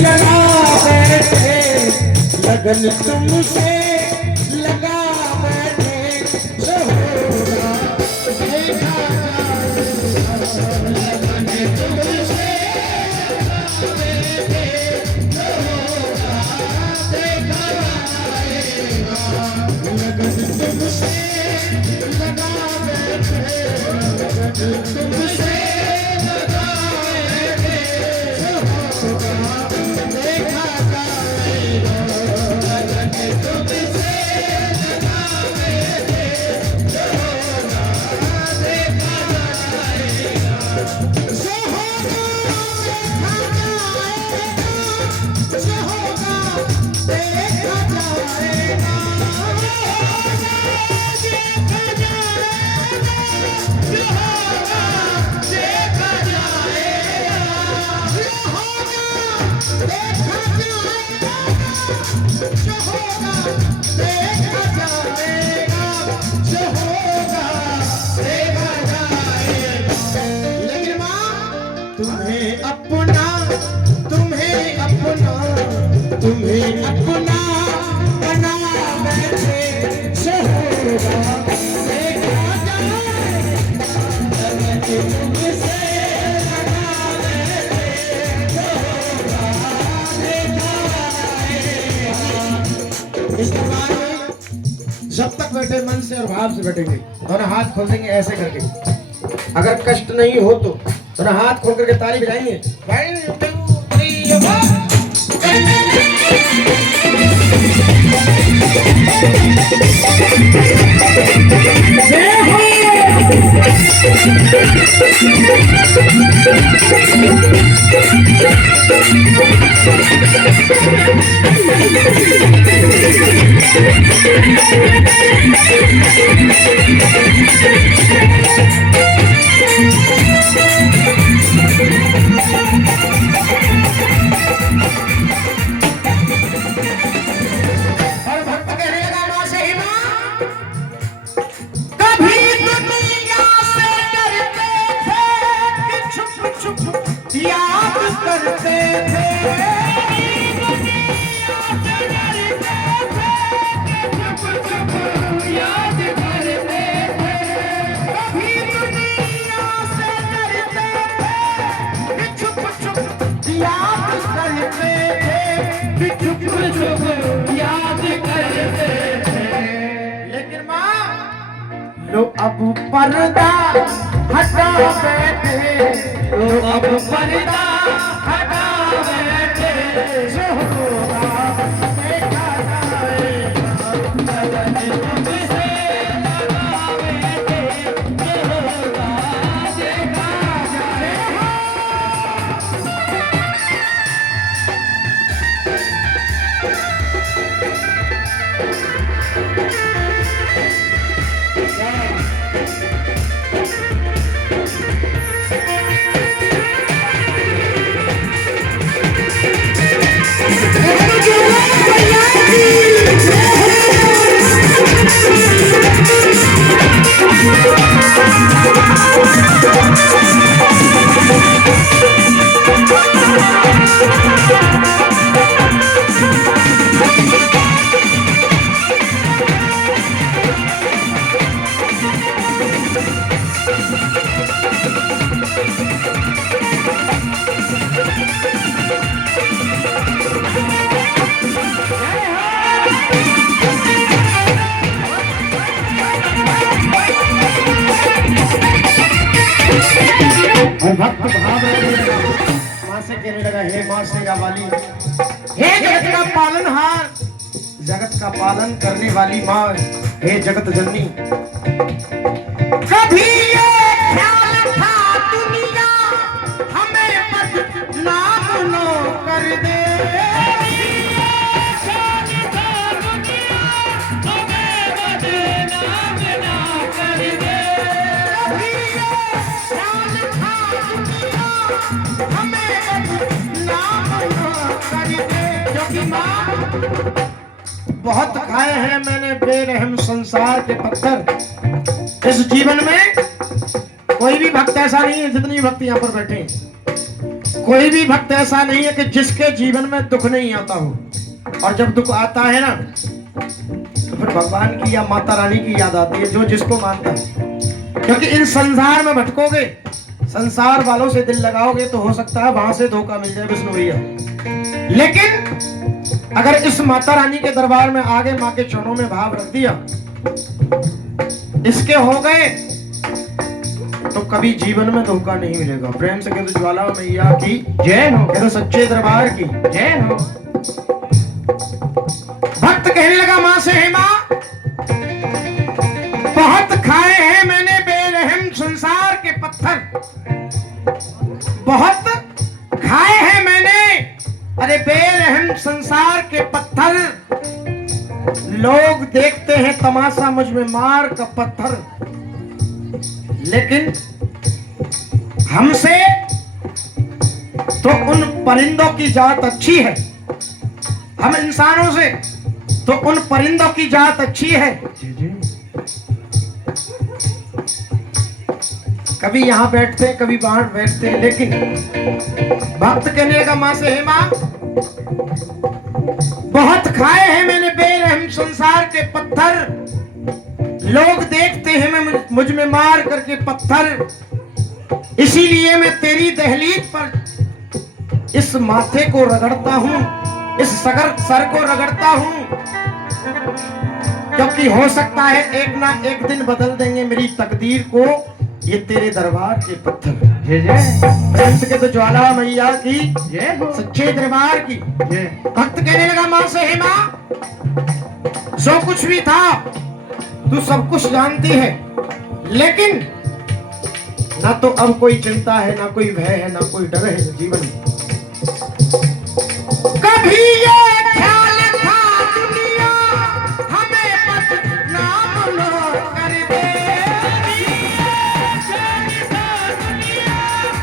लगा बैठे लगन तुमसे लगा बैठे जो होगा देखा लगन तुमसे लगन तुमसे लगा बैठे लगन तुमसे लगा बैठे जो होगा देखा जाएगा लगन तुमसे लगा बैठे जो होगा देखा जाएगा जो होगा देखा जाएगा लेकिन माँ तुम्हें अपना बना बैठे जो होगा देखा जाए लगन तुमसे लगा बैठे जो होगा देखा जाएगा। इस प्रकार में जब तक बैठे मन से और भाव से बैठेंगे दोनों हाथ खोल देंगे ऐसे करके। अगर कष्ट नहीं हो तो दोनों हाथ खोल करके ताली बजाएंगे। याद करते थे याद करते थे कभी दुनिया से डरते थे चुप चुप याद करते थे चुप चुप याद करते थे। लेकिन माँ लो अब पर्दा हटा बैठे तो अब पर्दा हटा बैठे जो होगा देखा जाएगा लगन तुमसे लगा बैठे जो होगा देखा जाएगा। और भक्त भाव माँ से कहने लगा, हे माँ शेरा वाली, हे जगत का पालनहार, जगत का पालन करने वाली माँ, हे जगत जननी, कभी ये ख्याल था दुनिया हमें बदनाम न कर दे, बहुत खाए हैं मैंने बेरहम संसार के पत्थर। इस जीवन में कोई भी भक्त ऐसा नहीं है, जितनी भक्त यहाँ पर बैठे हैं, कोई भी भक्त ऐसा नहीं है कि जिसके जीवन में दुख नहीं आता हो, और जब दुख आता है ना तो फिर भगवान की या माता रानी की याद आती है, जो जिसको मानता है। क्योंकि इन संसार में भटकोगे, संसार वालों से दिल लगाओगे तो हो सकता है वहां से धोखा मिल जाए विष्णु भैया। लेकिन अगर इस माता रानी के दरबार में आगे माँ के चरणों में भाव रख दिया, इसके हो गए, तो कभी जीवन में धोखा नहीं मिलेगा। प्रेम से कहते ज्वाला मैया की जय हो, कहते सच्चे दरबार की जय हो। भक्त कहने लगा मां से, हे मां, बहुत खाए हैं मैंने बेरहम संसार के पत्थर, बहुत खाए हैं मैंने अरे बेरहम संसार के पत्थर। लोग देखते हैं तमाशा मुझ में मार का पत्थर, लेकिन हमसे तो उन परिंदों की जात अच्छी है, हम इंसानों से तो उन परिंदों की जात अच्छी है। कभी यहां बैठते हैं, कभी बाहर बैठते हैं, लेकिन भक्त कहने लगा मां से, हे मां, बहुत खाए हैं मैंने बेरहम संसार के पत्थर, लोग देखते हैं मैं मुझ में मार करके पत्थर, इसीलिए मैं तेरी दहलीज पर इस माथे को रगड़ता हूं, इस सर को रगड़ता हूं, क्योंकि हो सकता है एक ना एक दिन बदल देंगे मेरी तकदीर को ये तेरे दरबार के पत्थर। जय जय। प्रेम से कहते ज्वाला मैया की जय हो, सच्चे दरबार की जय। भक्त कहने लगा मां से, हे मां, जो कुछ भी था तू सब कुछ जानती है, लेकिन ना तो अब कोई चिंता है, ना कोई भय है, ना कोई डर है जीवन में।